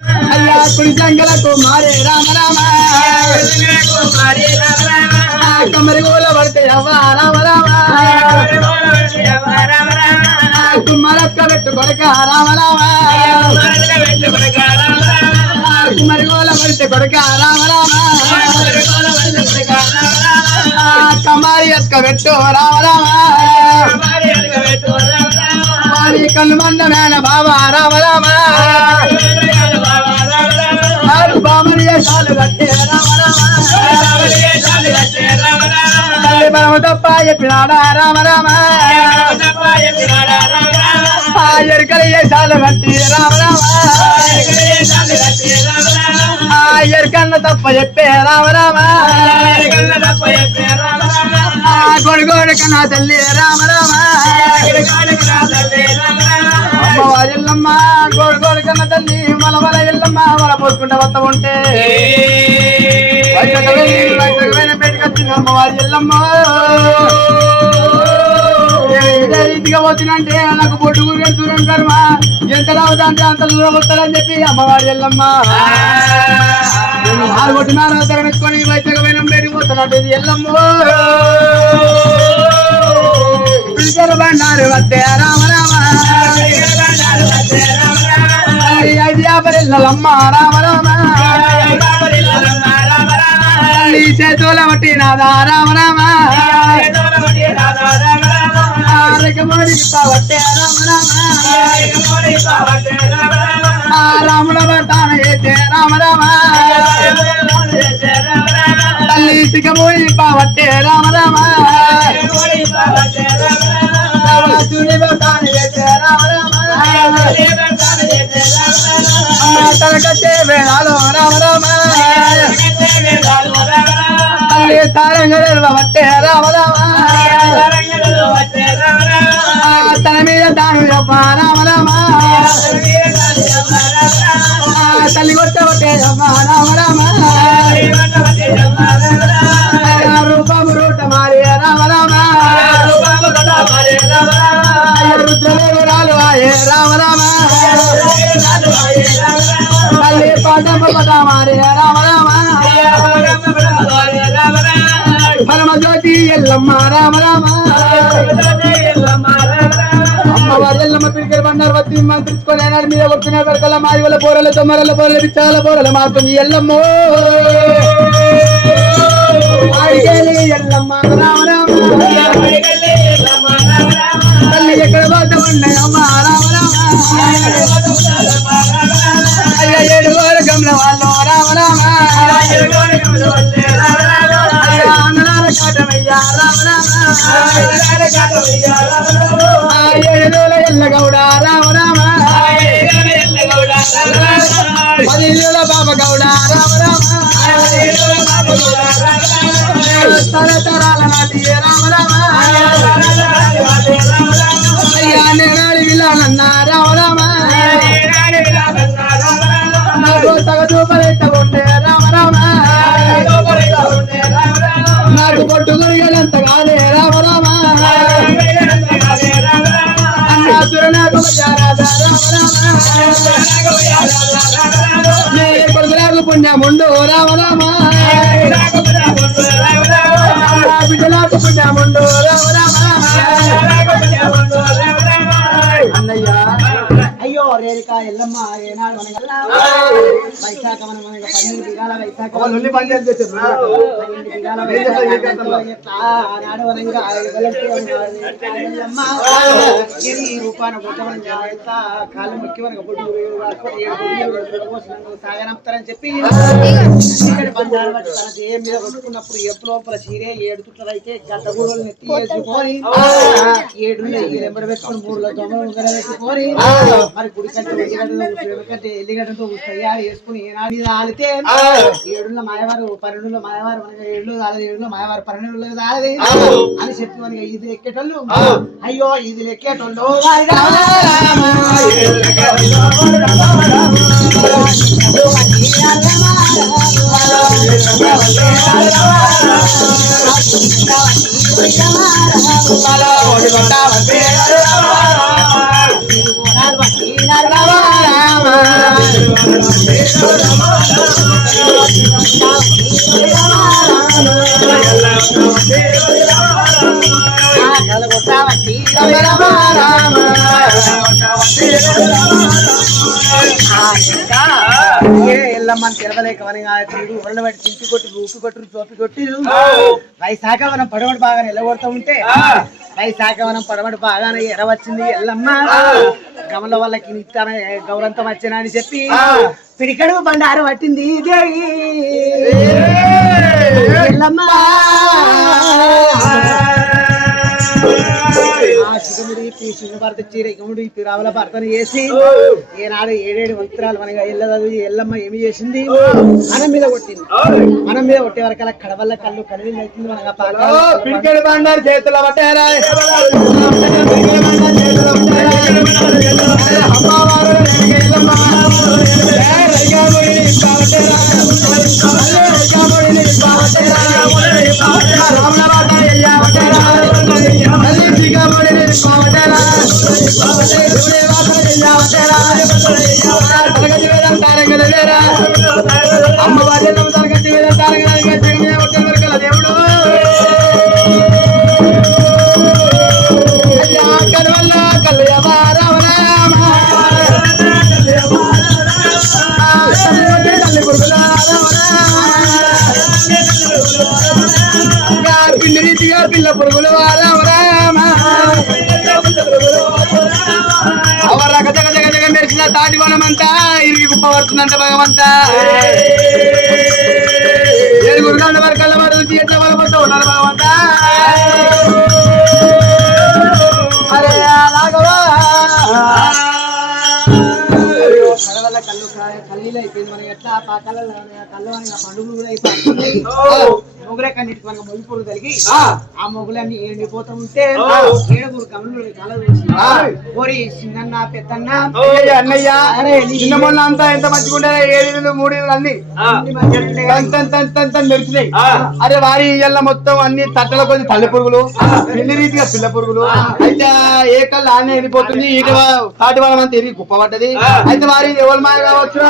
అయ్యా కుడి సంగల కుమారే రామ రామ కమరి గోల పడితే అవ్వ రామ రామ కుమ్మరక్క పెట్టు కొడక రామ రామ కుమరి గోల పడితే కొడక రామ రామ కమారి ఎక్క పెట్టు రామ రామ వారి కళ్ళు మంద మేన బాబా రామ రామ బామని సాలు కట్టే రామ రామ తప్ప చెప్పినాడా రామ రామ ఎరుకలు సాలు కట్టి రామ రామ ఎరుకన్న తప్ప చెప్పే రామ రామ గొడుగోడు కన్నా తల్లి రామ రామ అమ్మవారి ఎల్లమ్మ గోడుగోడు కన్నా తల్లి మలమల ఎల్లమ్మ మల పోసుకుంటే వత్త ఉంటే పెట్టుకొచ్చింది అమ్మవారి ఎల్లమ్మ ఇదే రీతిగా వచ్చినంటే నాకు బొడ్డు గురి దూరం కర్మ ఎంత రావుతా అంటే అంత దూరం వస్తాడని చెప్పి అమ్మవారి ఎల్లమ్మ ఆరు కొట్టినారు తరగొట్టుకొని వైద్యమైన బయటికి పోతున్నట్టు ఎల్లమ్మ బండారు వద్దే రామ రామ ఐదియాపరిల్లమ్మ రామ రామ చేతుల బట్టి నాదా రామ రామ వట్టే రామ రామ రాముల భర్తాన చేసే రామ రామ తల్లి సిగమూడి పావట్టే రామ రామ తనకచ్చే వేళాలో రామ రామ తారంగ వట్టే రామ రామ తన మీద తాను రామ రామ తల్లి కొట్టవట్టే రామ రామ రూపము రూట మారి రామ రామ రుద్రదేవరాలు ఆయే రామ రామ తల్లి పాదమ పద మారి రామ రామ పరమ జ్యోతి ఎల్లమ్మ రామ రామ అమ్మవారి ఎల్లమ్మ పిడికల బండారు వచ్చి మంత్రించుకొని ఏనాడు మీద కొడుతున్న కడకల మాది వల్ల పోరలతో మరల పోరల బిచ్చాల పోరల మారుతుంది ఎల్లమ్మ ఎల్లమ్మ రామ రామ తల్లి ఎక్కడ పోతామన్నాయి అమ్మ రామ రామ అయ్యా ఏడు గమల వాళ్ళు రామ రామ కాటమయ్యా రామ రామ ఏడుల ఎల్లగౌడ రామ రామ 10 బాబా గౌడ రామ రామ తరతరాల నాటి రామ రామ అయ్యా నేనాడి విలానన్న రామ రామ నాకు తగదూపలెట్ట ఉంటే రామ రామ నాకు పొట్టు గురిగలంత కాదే రామ రామ అన్నాసుర నాకు కొడుకులకు పుణ్యముండు రామ రామ బిడ్డలకు పుణ్యముండు రామ రామ అన్నయ్య అయ్యో రేణుక ఎల్లమ్మ ఏనాడు వైశాఖ మనం 12 దిగాల వైశాఖ రూపాన కాళ్ళు మొక్కి సాగనంపుతారని చెప్పి బంగారు బట్టి తన దేహం మీద కొట్టుకున్నప్పుడు ఎప్పు లోపల చీరే 7 చుట్టలు అయితే గడ్డ గూడలు నెత్తి వేసుకొని 7 ఎంబడి పెట్టుకుని 3 దొంగలు పెట్టుకొని మరి గుడి కంటే ఎల్లిగడ్డతో తయారు చేసుకుని ఏనాడు మీద ఆలితే 7 మాయవారు 12 మాయవారు మనకి 7 మాయవారు 12 రాలది అని చెప్పి మనకి ఇది ఎక్కేటోళ్ళు అయ్యో ఇది ఎక్కేటోళ్ళు రామ ఎల్లమ్మని తెలవలేక తీరు ఊరలు బట్టి చింపి కొట్టి ఊపి కొట్టు చోపి కొట్టి వైశాఖ మనం పడవడి బాగా నిలబడుతూ ఉంటే వైశాఖ మనం పడవడి బాగానే ఎరవచ్చింది ఎల్లమ్మ గమల వాళ్ళకి నిత్తాన గౌరంతం వచ్చినా అని చెప్పి పిడికడు బండారు పట్టింది ఎల్లమ్మ భర్త చీరముడు రావుల భర్తను చేసి ఏనాడు 7 మంత్రాలు మనగా ఎల్లమ్మ ఏమి చేసింది మనం మీద కొట్టింది మనం మీద కొట్టే వరకు అలా కడవల్ల కళ్ళు కన్నీళ్ళు అవుతుంది మనగా పిడికెడు బండారు చేతుల పట్టారా అమ్మవారి తరగతి దేవుడు కడవల్ల పిల్లి రీతిగా పిల్ల పురుగులు మెరిసిన తాటి వనమంతా ఇరిగి కుప్ప పడుతుందంట భగవంతా ఏడుగురు గంట వరకల్ల మరుచి ఎట్లా బలపడుతూ ఉన్నారు భగవంతా అరే అలాగవా కళ్ళ కళ్ళు కల్లీలు అయిపోయింది మనకి ఎట్లా కళ్ళ కళ్ళు పండుగలు అయిపోతుంది మొగులే కన్నిటి మనకు మొగిపూలు కలిగి ఆ మొగులన్నీ ఎండిపోతూ ఉంటే 7 కళ్ళు కళ ఓరి చిన్న పెద్దన్న అన్నయ్య చిన్న మొన్న అంతా ఎంత మంచిగా 7 3 అన్ని మెరిచినాయి అరే వారి ఇళ్ళ మొత్తం అన్ని తట్టల కొద్ది తల్లి పురుగులు పిల్లి రీతిగా పిల్ల పురుగులు అయితే ఏ కళ్ళు ఆనే ఎండిపోతుంది ఇక తాటి వాళ్ళ అంతా ఎరిగి కుప్ప పడ్డది అయితే వారి ఎవరు మాయ కావచ్చు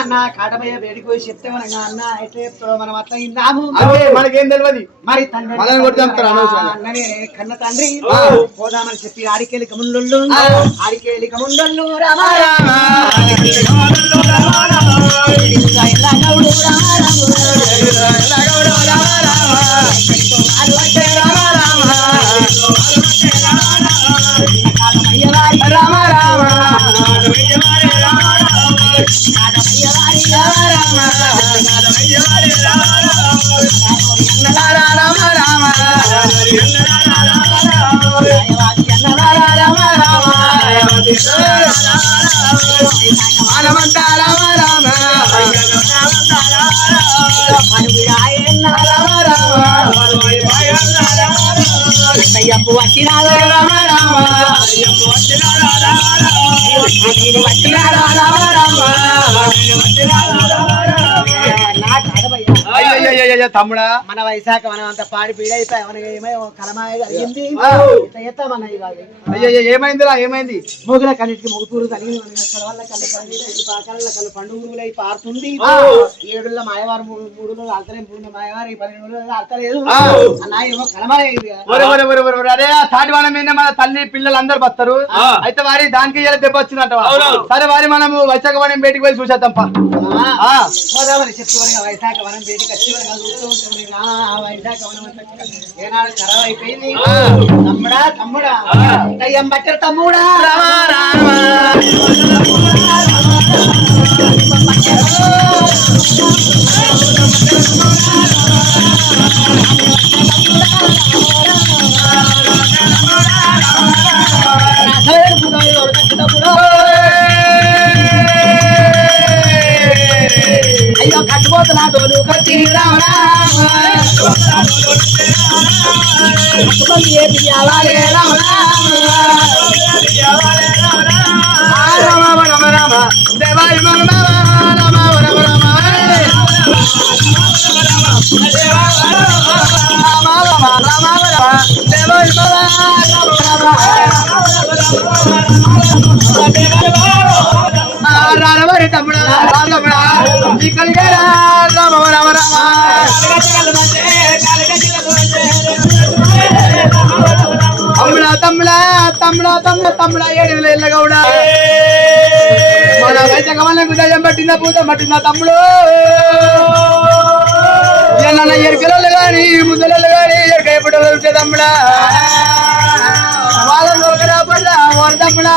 అన్న కాటమయ్య వేడికి పోయి చెప్తే మనగా అన్న ఎట్లా చెప్తావు మనం అట్లా ఇందాము మనకేం తెలియదు మరి అన్ననే కన్న తండ్రి పోదామని చెప్పి ఆడికేలి కముండొల్లు రామ రామ తమ్ముడా మన వైశాఖ మనం అంత పాడి పీడైపోయి మనకి ఏమో కలమాయ కలిగింది ఏమైందిరా ఏమైంది మొగుల కన్నిటికి మొగుతూరు కలిగింది కడవల్ల కళ్ళు కళ్ళ కళ్ళు పండుగలు అయి పారుతుంది 7 మాయవారు 3 అర్థలే 3 మాయవారు 12 అర్థలేదు అలా ఏమో కలమాయ అరే తాటి వాళ్ళ మీద మన తల్లి పిల్లలు అందరు వస్తారు అయితే వారి దానికి దెబ్బ వచ్చిందంట సరే వారి మనము వైశాఖ వనం బయటికి పోయి చూసేద్దాం చెప్పి వైశాఖ వనం బయటికి వచ్చి వైశాఖ వనం ఏనాడు ఖరాబ్ అయిపోయింది తమ్ముడా తమ్ముడా దయ్యం బట్టర్ తమ్ముడా అయ్యో కట్టుపోతున్నా తోడు కట్టి రామ రామ రామ దేవాయి రామరి తమ్ముడా రామరా రామ రామ రామ తమ్ముడా తమ్ముడా తమ్ముడా ఏడు వెళ్ళగౌడా మన వైద్యకమలకు దయ్యం పట్టిన పూత పట్టిన తమ్ముడు ఎన్న ఎరుకలు గాని ముద్దలు గాని ఎరకైపడే తమ్ముడా వాళ్ళ నోకరా పడ్డా వారు తమ్ముడా